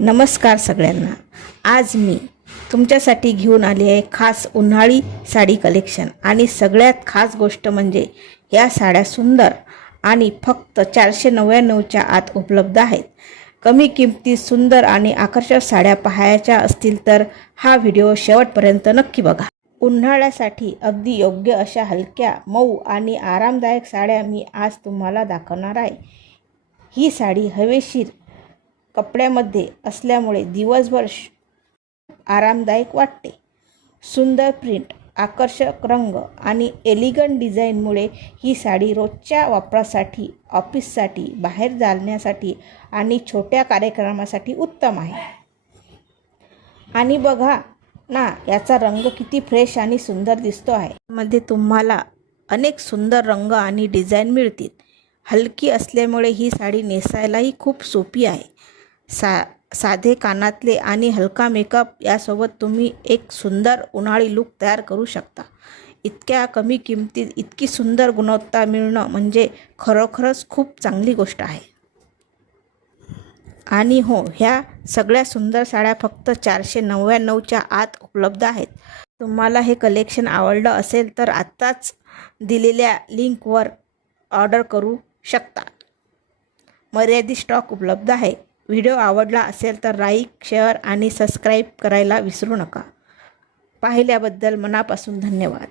नमस्कार सगळ्यांना। आज मी तुमच्यासाठी घेऊन आली आहे खास उन्हाळी साडी कलेक्शन। आणि सगळ्यात खास गोष्ट म्हणजे या साड्या सुंदर आणि फक्त 499च्या आत उपलब्ध आहेत। कमी किमतीत सुंदर आणि आकर्षक साड्या पाहायच्या असतील तर हा व्हिडिओ शेवटपर्यंत नक्की बघा। उन्हाळ्यासाठी अगदी योग्य अशा हलक्या, मऊ आणि आरामदायक साड्या मी आज तुम्हाला दाखवणार आहे। ही साडी हवेशीर कपड्यामध्ये असल्यामुळे दिवसभर आरामदायक वाटते। सुंदर प्रिंट, आकर्षक रंग आणि एलिगंट डिझाईनमुळे ही साडी रोजच्या वापरासाठी, ऑफिससाठी, बाहेर जाण्यासाठी आणि छोट्या कार्यक्रमासाठी उत्तम आहे। आणि बघा ना, याचा रंग किती फ्रेश आणि सुंदर दिसतो आहे। मध्ये तुम्हाला अनेक सुंदर रंग आणि डिझाईन मिळतील। हलकी असल्यामुळे ही साडी नेसायलाही खूप सोपी आहे। साधे कानातले आणि हलका मेकअप यासोबत तुम्ही एक सुंदर उन्हाळी लूक तयार करू शकता। इतक्या कमी किमतीत इतकी सुंदर गुणवत्ता मिळणं म्हणजे खरोखरच खूप चांगली गोष्ट आहे। आणि हो, ह्या सगळ्या सुंदर साड्या फक्त 499च्या आत उपलब्ध आहेत। तुम्हाला हे कलेक्शन आवडलं असेल तर आत्ताच दिलेल्या लिंकवर ऑर्डर करू शकता। मर्यादित स्टॉक उपलब्ध आहे। व्हिडिओ आवडला असेल तर लाईक, शेअर आणि सबस्क्राईब करायला विसरू नका। पाहिल्याबद्दल मनापासून धन्यवाद।